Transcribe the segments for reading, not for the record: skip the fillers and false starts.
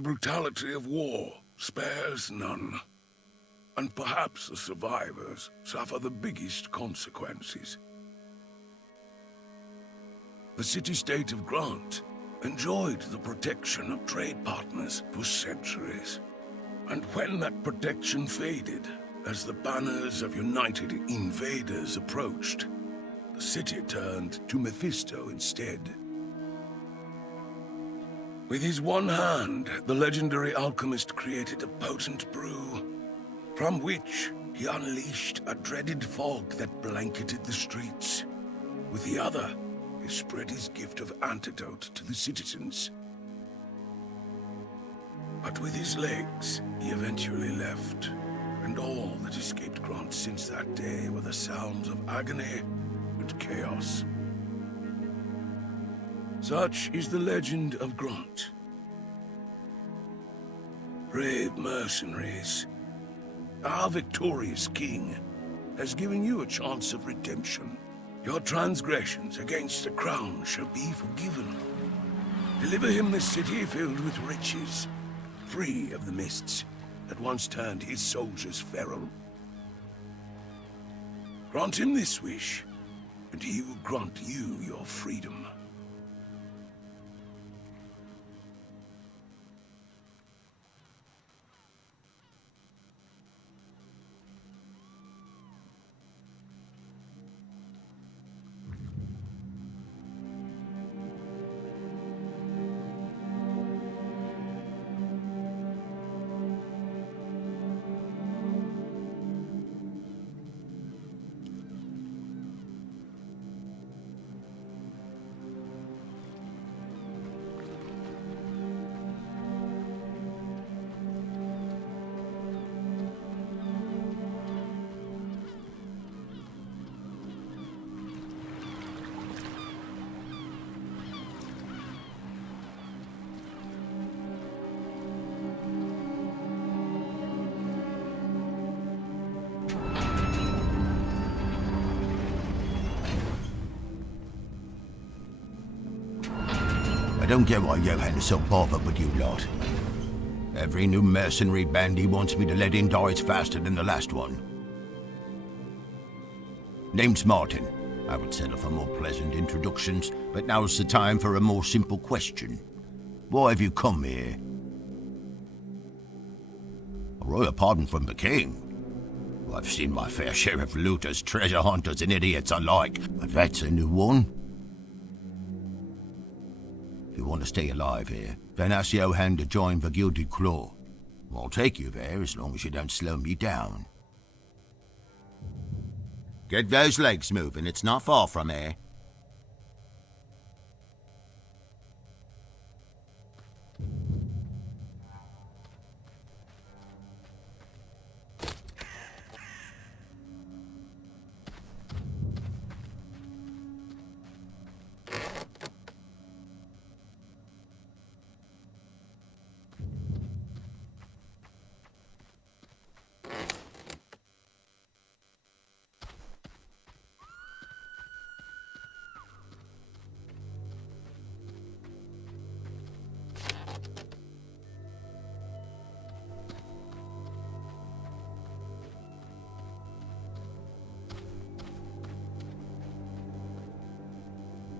the brutality of war spares none. And perhaps the survivors suffer the biggest consequences. The city-state of Grant enjoyed the protection of trade partners for centuries. And when that protection faded, as the banners of united invaders approached, the city turned to Mephisto instead. With his one hand, the legendary alchemist created a potent brew, from which he unleashed a dreaded fog that blanketed the streets. With the other, he spread his gift of antidote to the citizens. But with his legs, he eventually left, and all that escaped Grant since that day were the sounds of agony and chaos. Such is the legend of Grant. Brave mercenaries, our victorious king has given you a chance of redemption. Your transgressions against the crown shall be forgiven. Deliver him the city filled with riches, free of the mists that once turned his soldiers feral. Grant him this wish, and he will grant you your freedom. I don't get why Johan is so bothered with you lot. Every new mercenary band he wants me to let in dies faster than the last one. Name's Martin. I would settle for more pleasant introductions, but now's the time for a more simple question. Why have you come here? A royal pardon from the king? Well, I've seen my fair share of looters, treasure hunters, and idiots alike, but that's a new one. If you want to stay alive here, then ask Johan to join the Gilded Claw. I'll take you there as long as you don't slow me down. Get those legs moving, it's not far from here.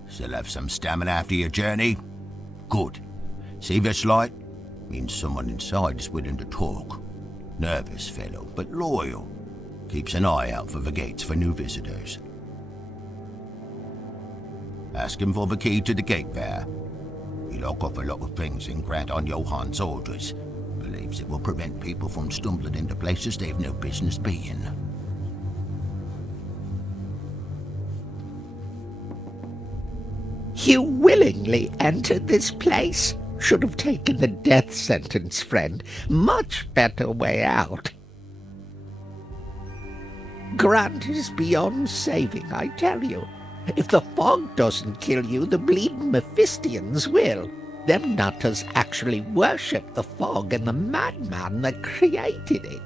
Still have some stamina after your journey? Good. See this light? Means someone inside is willing to talk. Nervous fellow, but loyal. Keeps an eye out for the gates for new visitors. Ask him for the key to the gate there. We lock up a lot of things in Grant on Johan's orders. Believes it will prevent people from stumbling into places they've no business being. You willingly entered this place? Should have taken the death sentence, friend. Much better way out. Grant is beyond saving, I tell you. If the fog doesn't kill you, the bleeding Mephistians will. Them nutters actually worship the fog and the madman that created it.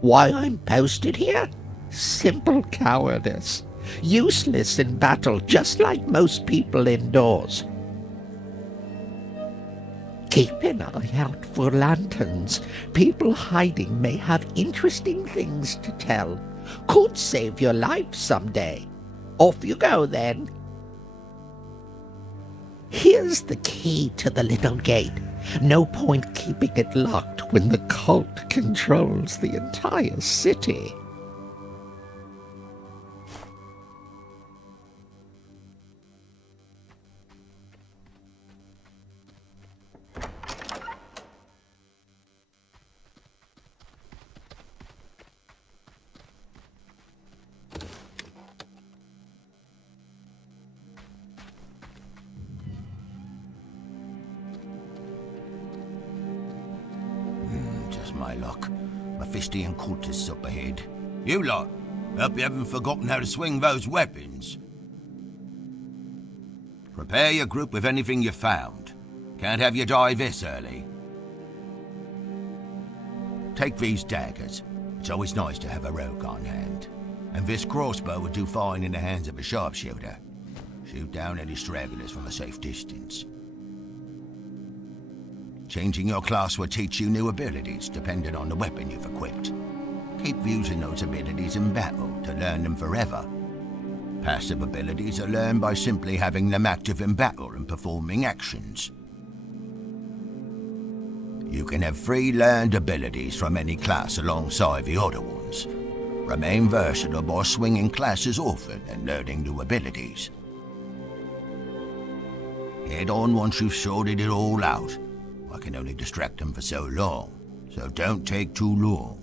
Why I'm posted here? Simple cowardice. Useless in battle, just like most people indoors. Keep an eye out for lanterns. People hiding may have interesting things to tell. Could save your life someday. Off you go, then. Here's the key to the little gate. No point keeping it locked when the cult controls the entire city. My luck. Mephistian cultists up ahead. You lot, hope you haven't forgotten how to swing those weapons. Prepare your group with anything you found. Can't have you die this early. Take these daggers. It's always nice to have a rogue on hand. And this crossbow would do fine in the hands of a sharpshooter. Shoot down any stragglers from a safe distance. Changing your class will teach you new abilities, depending on the weapon you've equipped. Keep using those abilities in battle to learn them forever. Passive abilities are learned by simply having them active in battle and performing actions. You can have 3 learned abilities from any class alongside the other ones. Remain versatile by swinging classes often and learning new abilities. Head on once you've sorted it all out. I can only distract them for so long, so don't take too long.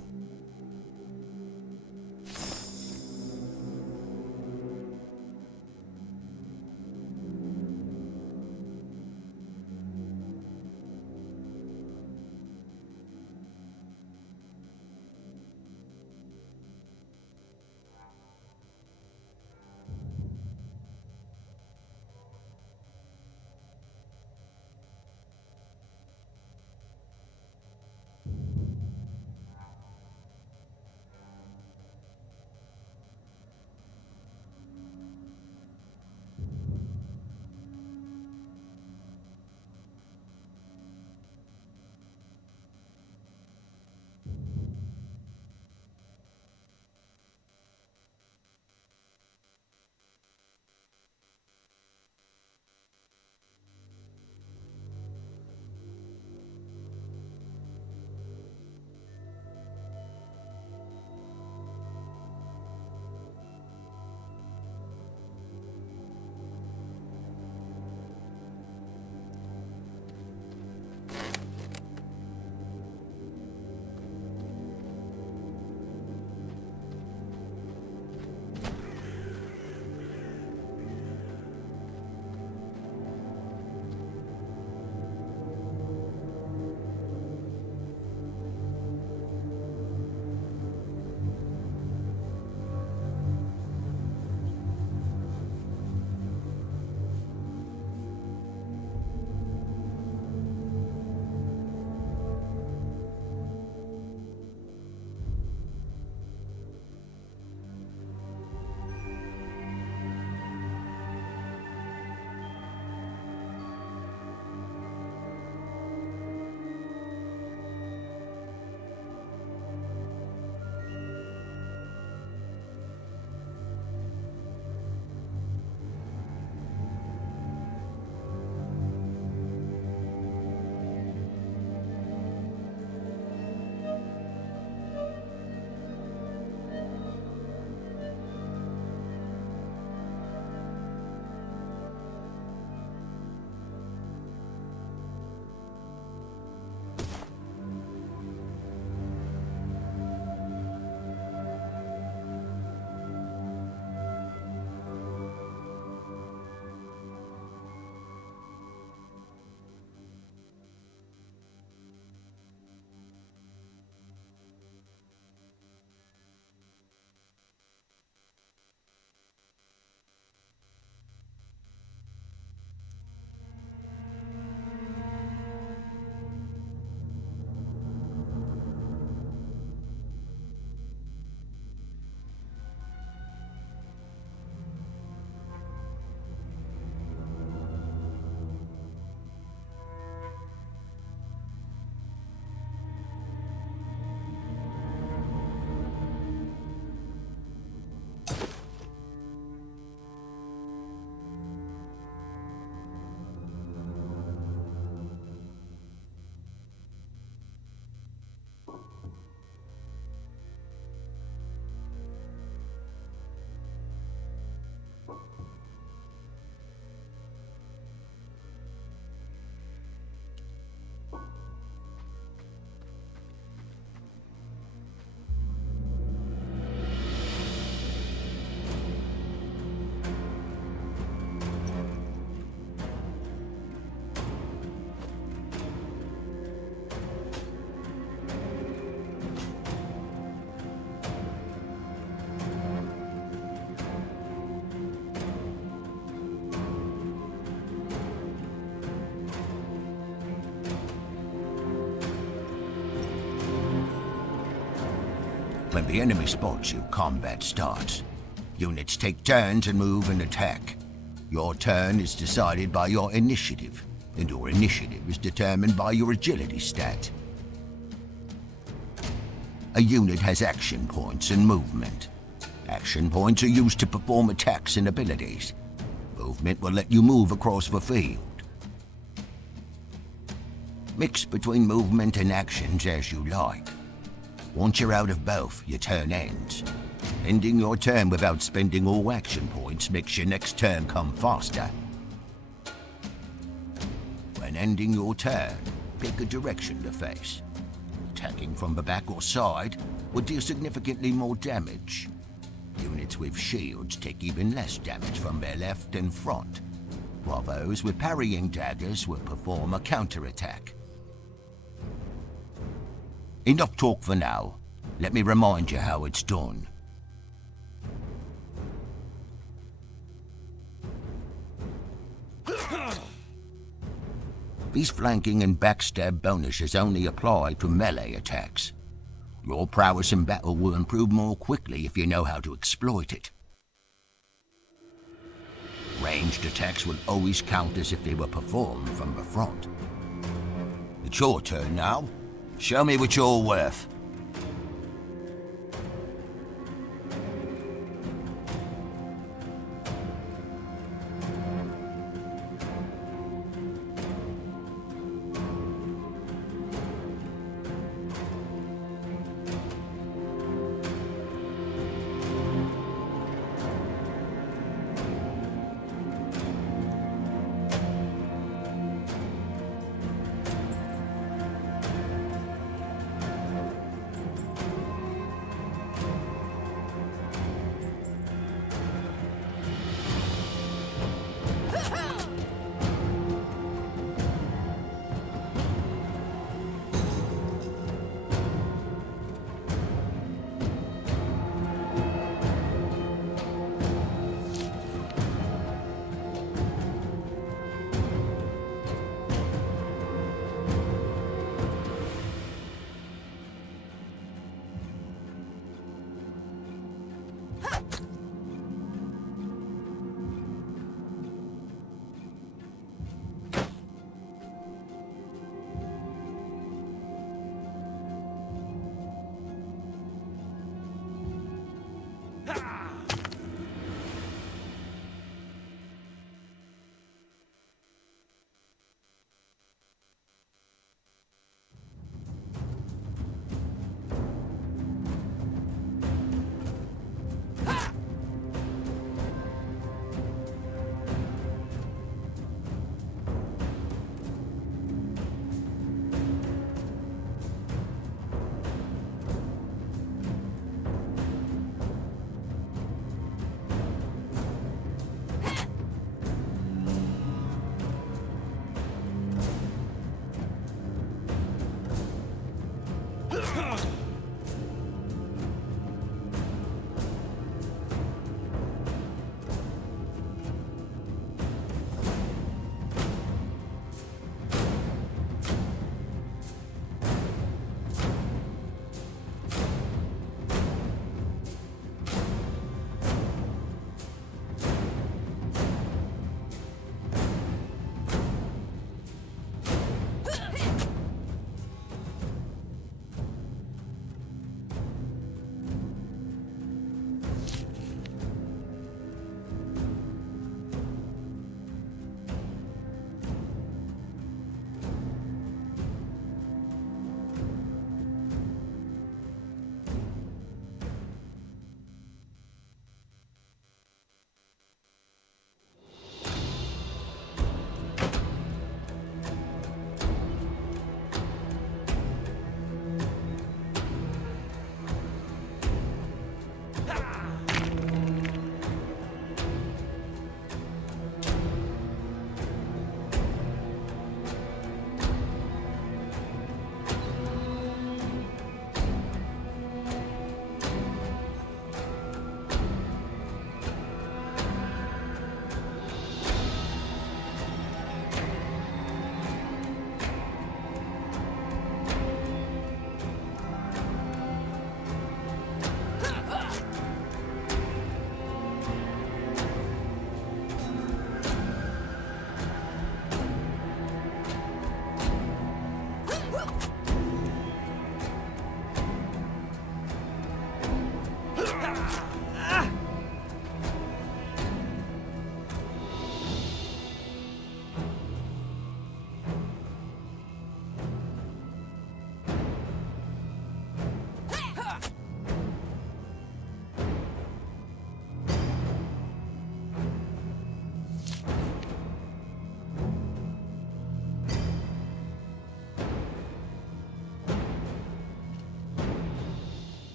When the enemy spots you, combat starts. Units take turns and move and attack. Your turn is decided by your initiative, and your initiative is determined by your agility stat. A unit has action points and movement. Action points are used to perform attacks and abilities. Movement will let you move across the field. Mix between movement and actions as you like. Once you're out of both, your turn ends. Ending your turn without spending all action points makes your next turn come faster. When ending your turn, pick a direction to face. Attacking from the back or side will deal significantly more damage. Units with shields take even less damage from their left and front, while those with parrying daggers will perform a counterattack. Enough talk for now. Let me remind you how it's done. These flanking and backstab bonuses only apply to melee attacks. Your prowess in battle will improve more quickly if you know how to exploit it. Ranged attacks will always count as if they were performed from the front. It's your turn now. Show me what you're worth.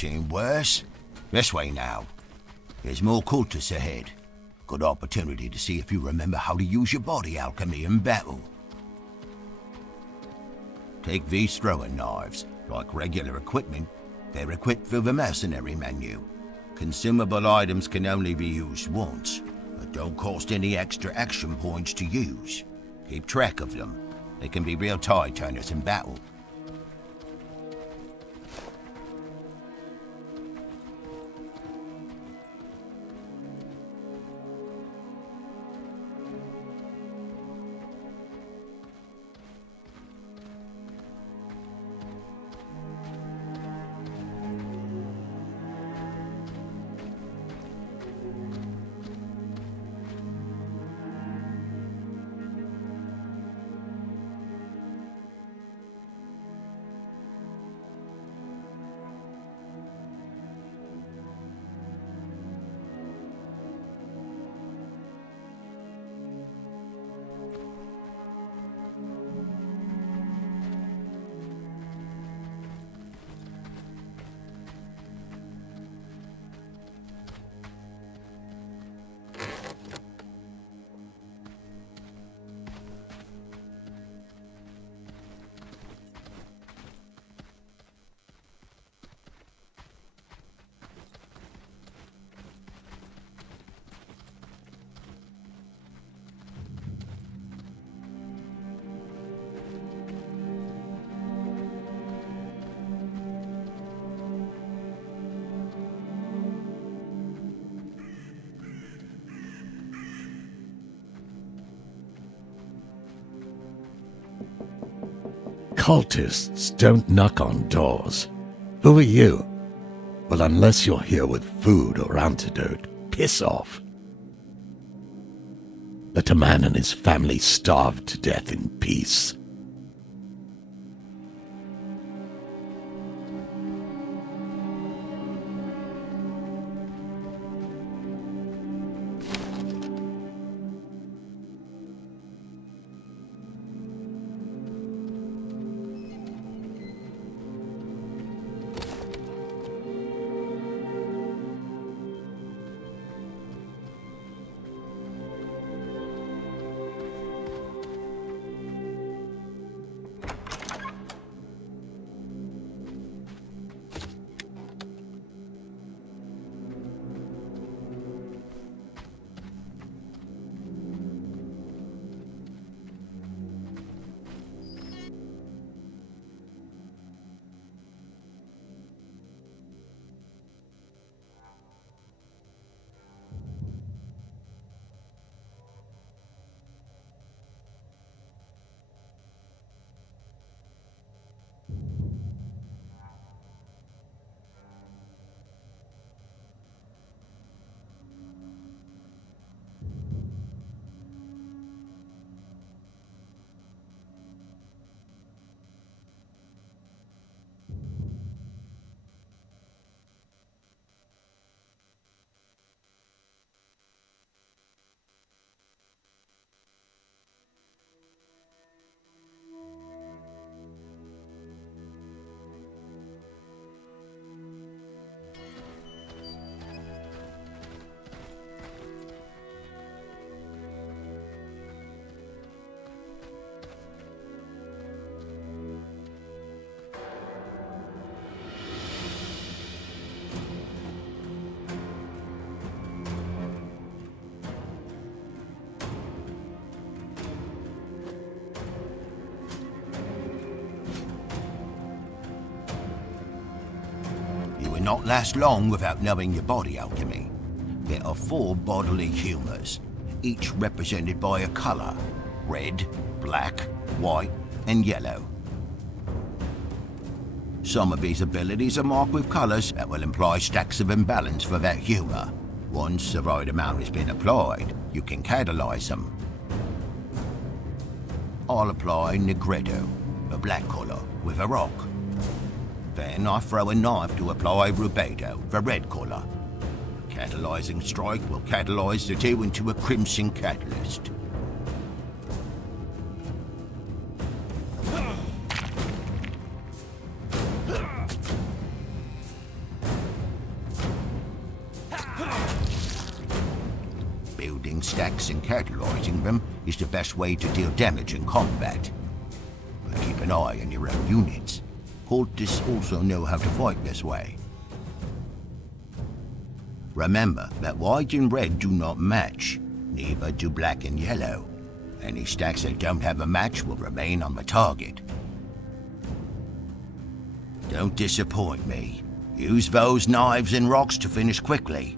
Seen worse. This way now. There's more cultists ahead. Good opportunity to see if you remember how to use your body alchemy in battle. Take these throwing knives. Like regular equipment, they're equipped through the mercenary menu. Consumable items can only be used once, but don't cost any extra action points to use. Keep track of them. They can be real tide turners in battle. Cultists don't knock on doors. Who are you? Well, unless you're here with food or antidote, piss off. Let a man and his family starve to death in peace. Not last long without knowing your body alchemy. There are 4 bodily humours, each represented by a colour: red, black, white, and yellow. Some of these abilities are marked with colours that will imply stacks of imbalance for that humour. Once the right amount has been applied, you can catalyse them. I'll apply Negredo, a black colour, with a rock. Then I throw a knife to apply Rubedo, the red colour. Catalyzing strike will catalyze the two into a crimson catalyst. building stacks and catalyzing them is the best way to deal damage in combat. But keep an eye on your own units. Cultists also know how to fight this way. Remember that white and red do not match, neither do black and yellow. Any stacks that don't have a match will remain on the target. Don't disappoint me. Use those knives and rocks to finish quickly.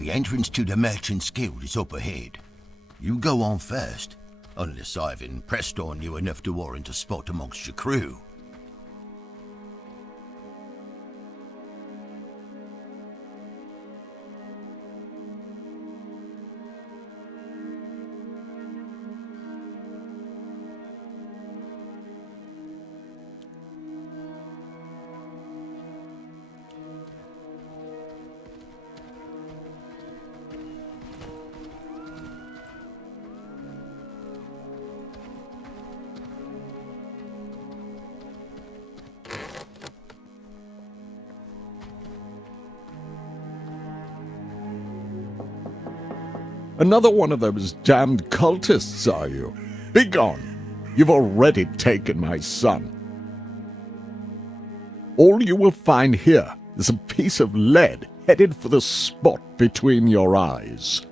The entrance to the Merchant's Guild is up ahead. You go on first, unless I've impressed on you enough to warrant a spot amongst your crew. Another one of those damned cultists, are you? Begone! You've already taken my son. All you will find here is a piece of lead headed for the spot between your eyes.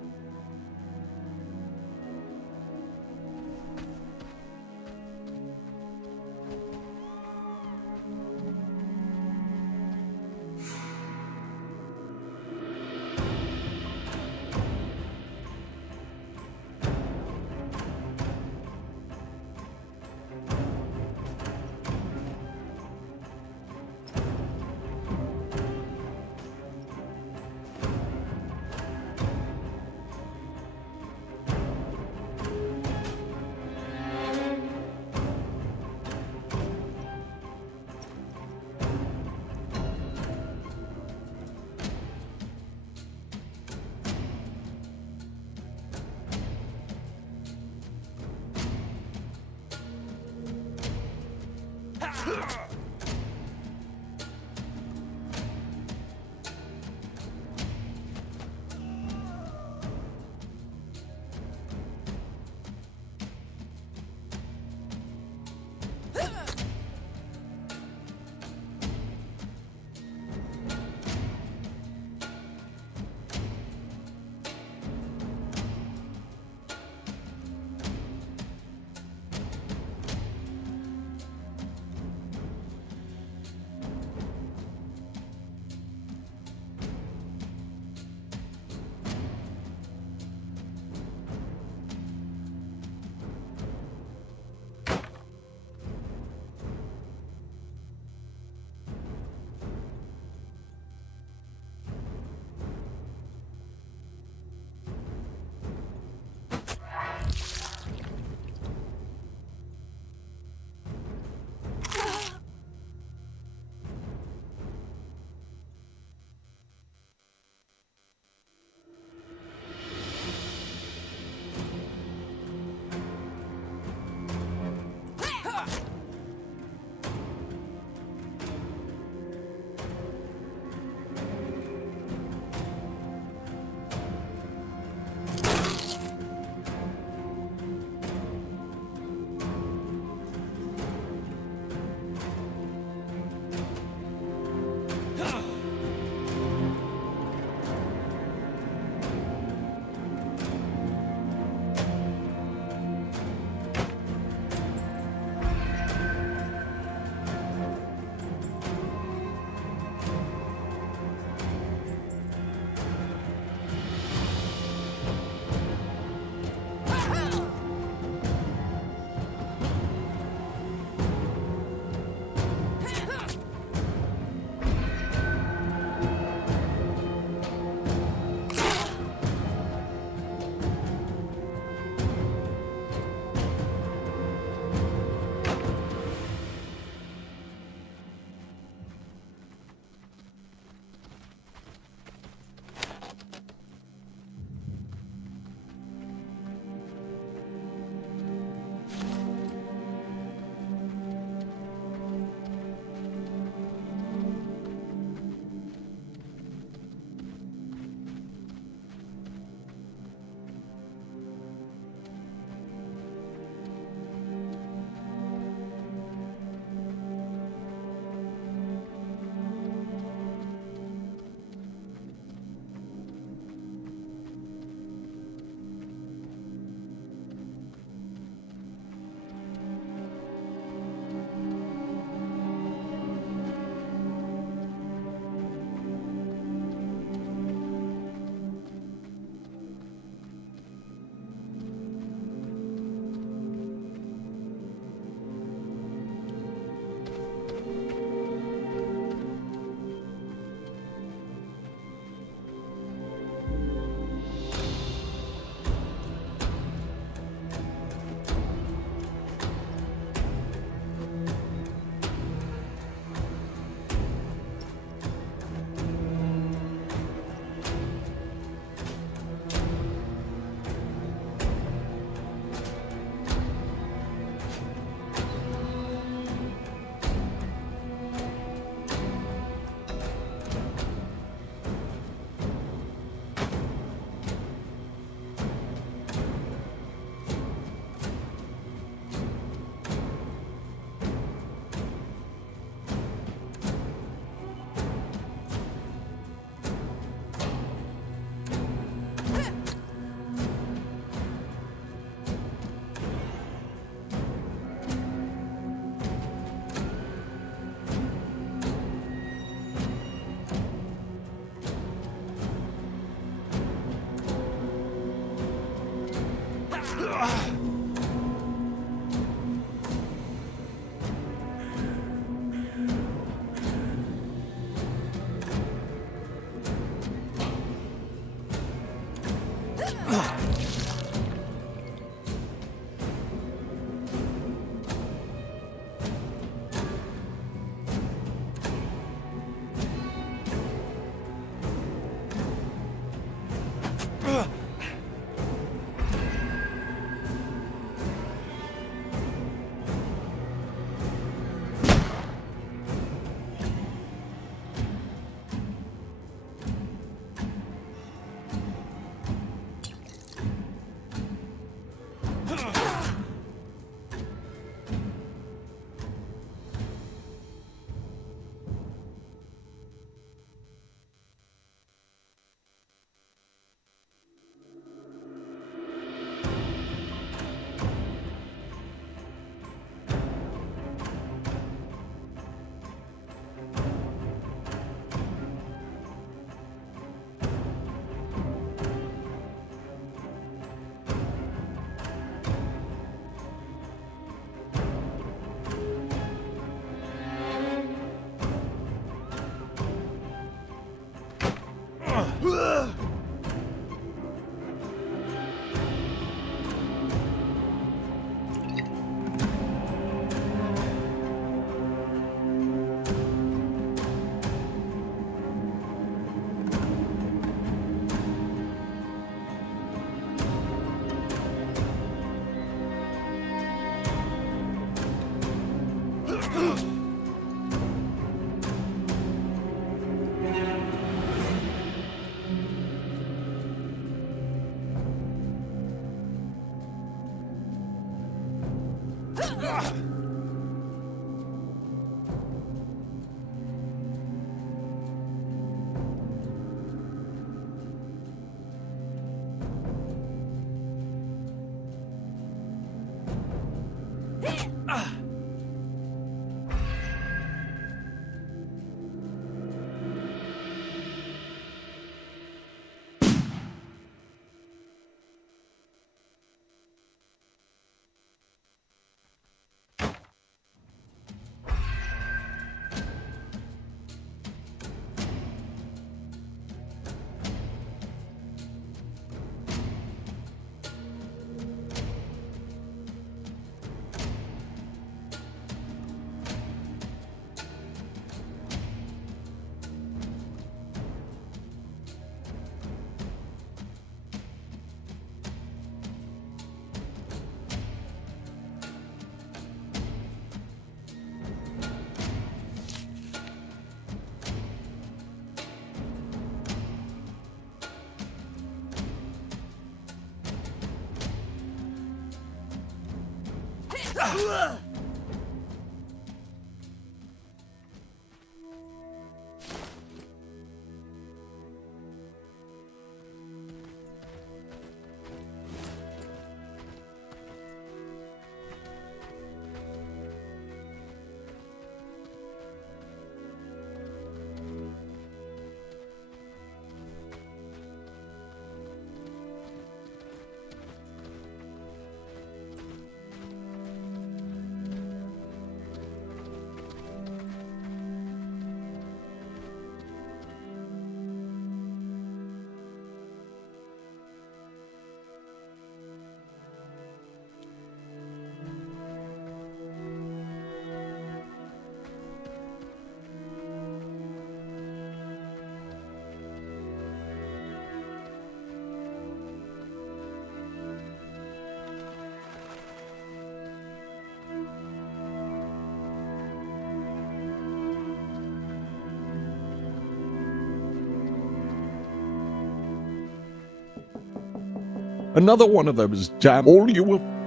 Another one of those damn all you will.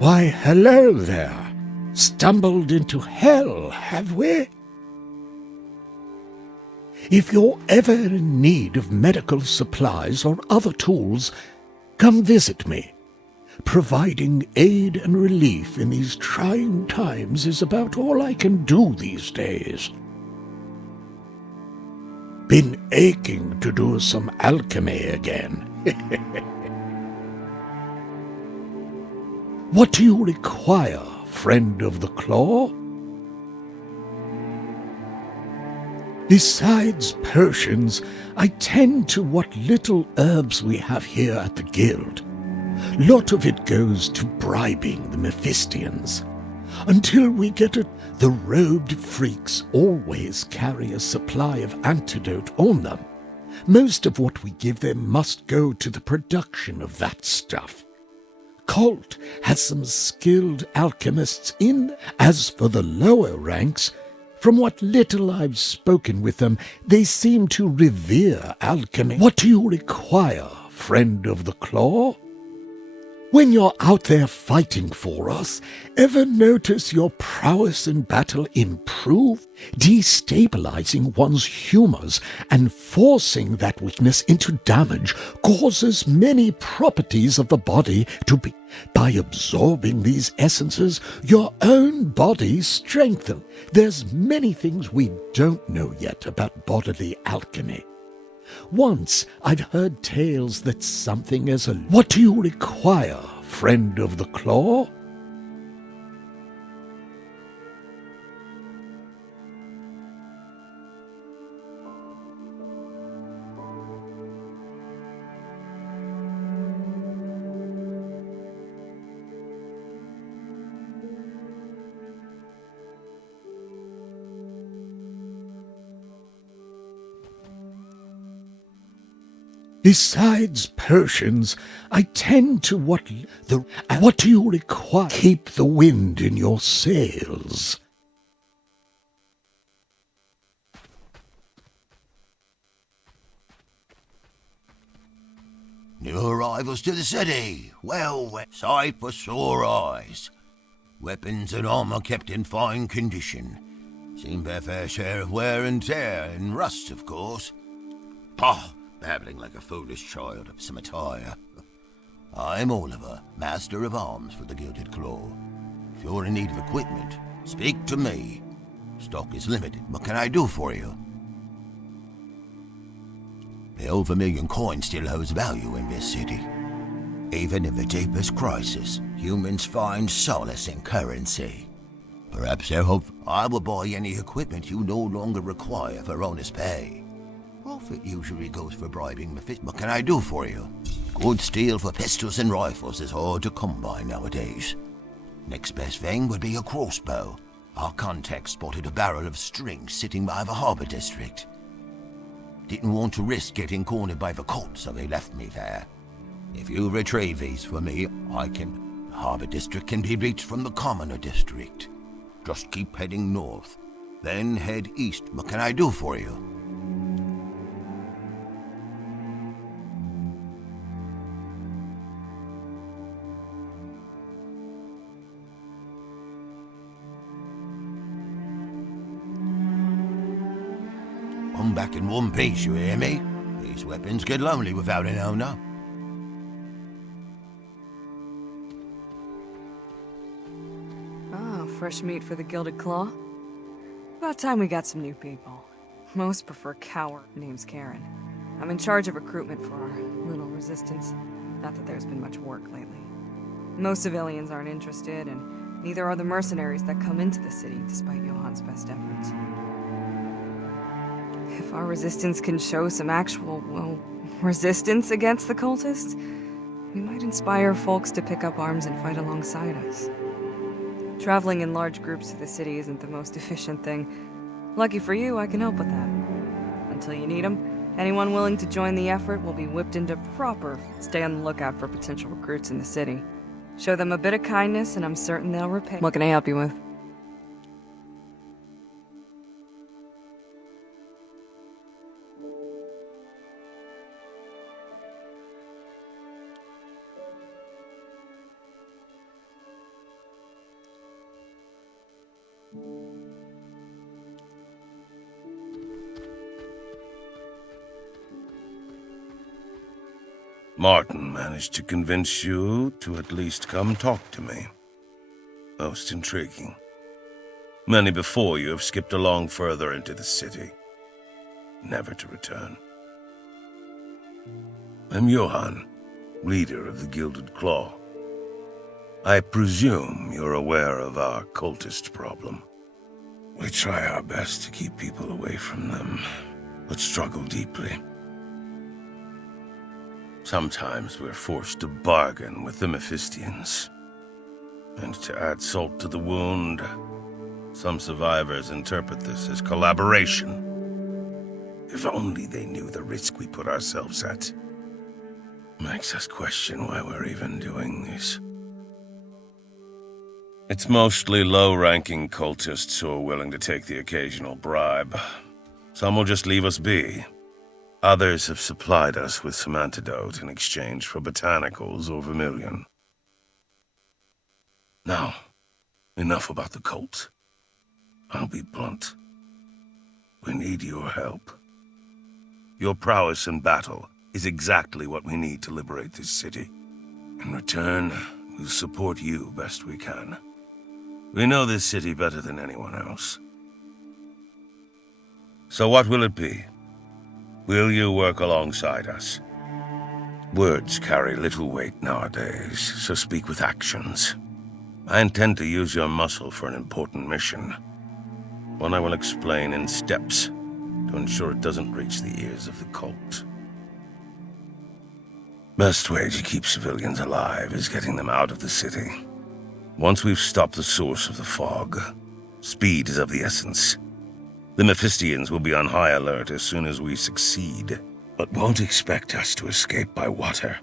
Why, hello there. Stumbled into hell, have we? If you're ever in need of medical supplies or other tools, come visit me. Providing aid and relief in these trying times is about all I can do these days. Been aching to do some alchemy again. What do you require, friend of the claw? Besides potions, I tend to what little herbs we have here at the guild. Lot of it goes to bribing the Mephistians. Until we get it, the robed freaks always carry a supply of antidote on them. Most of what we give them must go to the production of that stuff. Cult has some skilled alchemists in. As for the lower ranks, from what little I've spoken with them, they seem to revere alchemy. What do you require, friend of the claw? When you're out there fighting for us, ever notice your prowess in battle improve? Destabilizing one's humors and forcing that weakness into damage causes many properties of the body to be. By absorbing these essences, your own body strengthens. There's many things we don't know yet about bodily alchemy. Once I've heard tales that something as a... What do you require, friend of the claw? Besides potions, I tend to what do you require? Keep the wind in your sails. New arrivals to the city. Well, sight for sore eyes. Weapons and armor kept in fine condition. Seen their fair share of wear and tear, and rust, of course. Pah! Babbling like a foolish child of some attire. I'm Oliver, Master of Arms for the Gilded Claw. If you're in need of equipment, speak to me. Stock is limited. What can I do for you? The over million coin still holds value in this city. Even in the deepest crisis, humans find solace in currency. Perhaps they hope I will buy any equipment you no longer require for honest pay. Profit usually goes for bribing the What can I do for you? Good steel for pistols and rifles is hard to come by nowadays. Next best thing would be a crossbow. Our contact spotted a barrel of string sitting by the harbor district. Didn't want to risk getting cornered by the cult, so they left me there. If you retrieve these for me, The harbor district can be reached from the commoner district. Just keep heading north, then head east. What can I do for you? Come back in one piece, you hear me? These weapons get lonely without an owner. Oh, fresh meat for the Gilded Claw? About time we got some new people. Most prefer coward. Name's Karen. I'm in charge of recruitment for our little resistance. Not that there's been much work lately. Most civilians aren't interested, and neither are the mercenaries that come into the city, despite Johan's best efforts. If our resistance can show some actual, resistance against the cultists, we might inspire folks to pick up arms and fight alongside us. Traveling in large groups to the city isn't the most efficient thing. Lucky for you, I can help with that. Until you need them, anyone willing to join the effort will be whipped into proper. Stay on the lookout for potential recruits in the city. Show them a bit of kindness, and I'm certain they'll repay. What can I help you with? Martin managed to convince you to at least come talk to me. Most intriguing. Many before you have skipped along further into the city, never to return. I'm Johann, leader of the Gilded Claw. I presume you're aware of our cultist problem. We try our best to keep people away from them, but struggle deeply. Sometimes we're forced to bargain with the Mephistians. And to add salt to the wound, some survivors interpret this as collaboration. If only they knew the risk we put ourselves at. Makes us question why we're even doing this. It's mostly low-ranking cultists who are willing to take the occasional bribe. Some will just leave us be. Others have supplied us with some antidote in exchange for botanicals or vermilion. Now, enough about the cult. I'll be blunt. We need your help. Your prowess in battle is exactly what we need to liberate this city. In return, we'll support you best we can. We know this city better than anyone else. So what will it be? Will you work alongside us? Words carry little weight nowadays, so speak with actions. I intend to use your muscle for an important mission. One I will explain in steps, to ensure it doesn't reach the ears of the cult. Best way to keep civilians alive is getting them out of the city. Once we've stopped the source of the fog, speed is of the essence. The Mephistians will be on high alert as soon as we succeed, but won't expect us to escape by water.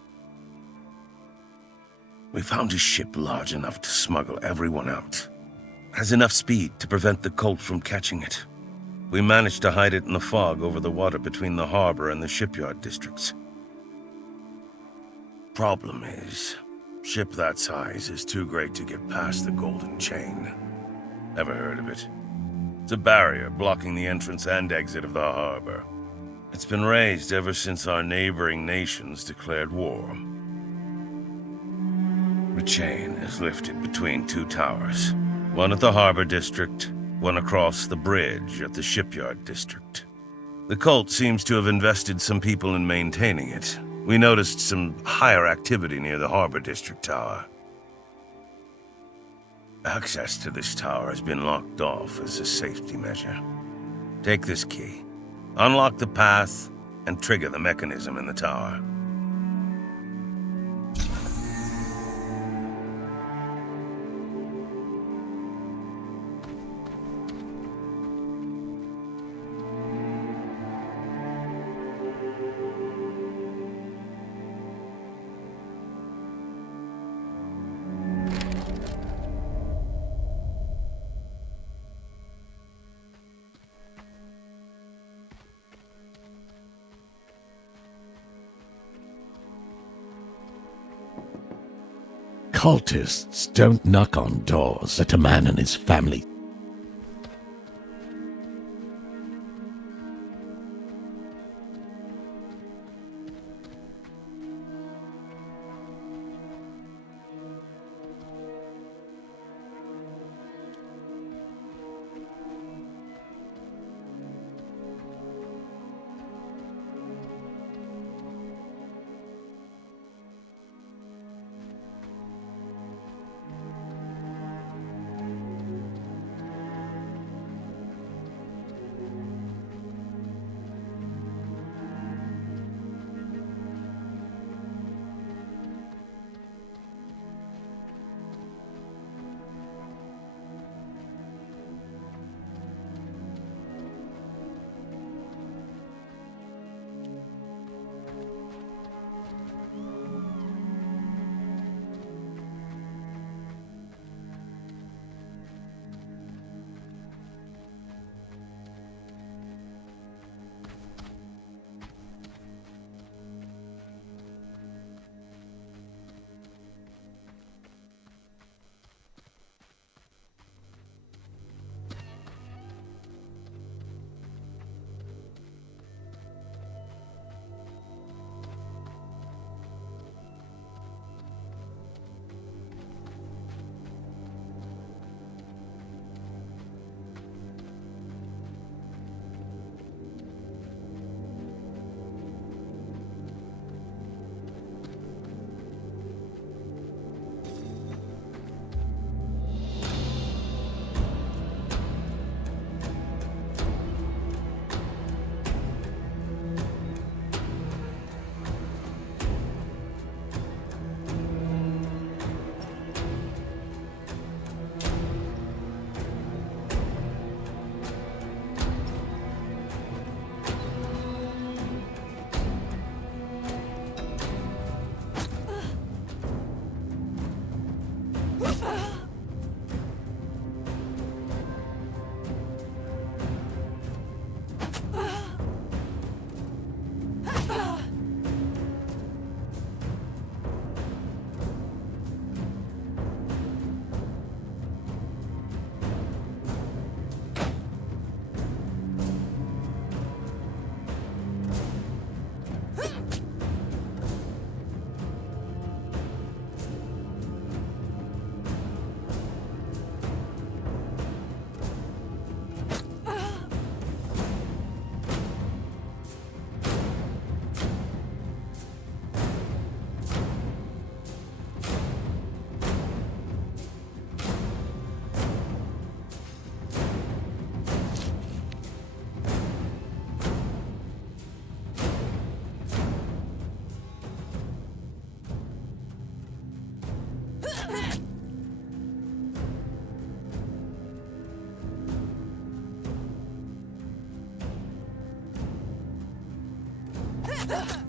We found a ship large enough to smuggle everyone out. Has enough speed to prevent the cult from catching it. We managed to hide it in the fog over the water between the harbor and the shipyard districts. Problem is, ship that size is too great to get past the Golden Chain. Ever heard of it? It's a barrier blocking the entrance and exit of the harbor. It's been raised ever since our neighboring nations declared war. The chain is lifted between two towers. One at the harbor district, one across the bridge at the shipyard district. The cult seems to have invested some people in maintaining it. We noticed some higher activity near the harbor district tower. Access to this tower has been locked off as a safety measure. Take this key, unlock the path, and trigger the mechanism in the tower. Cultists don't knock on doors. Let a man and his family. Ha!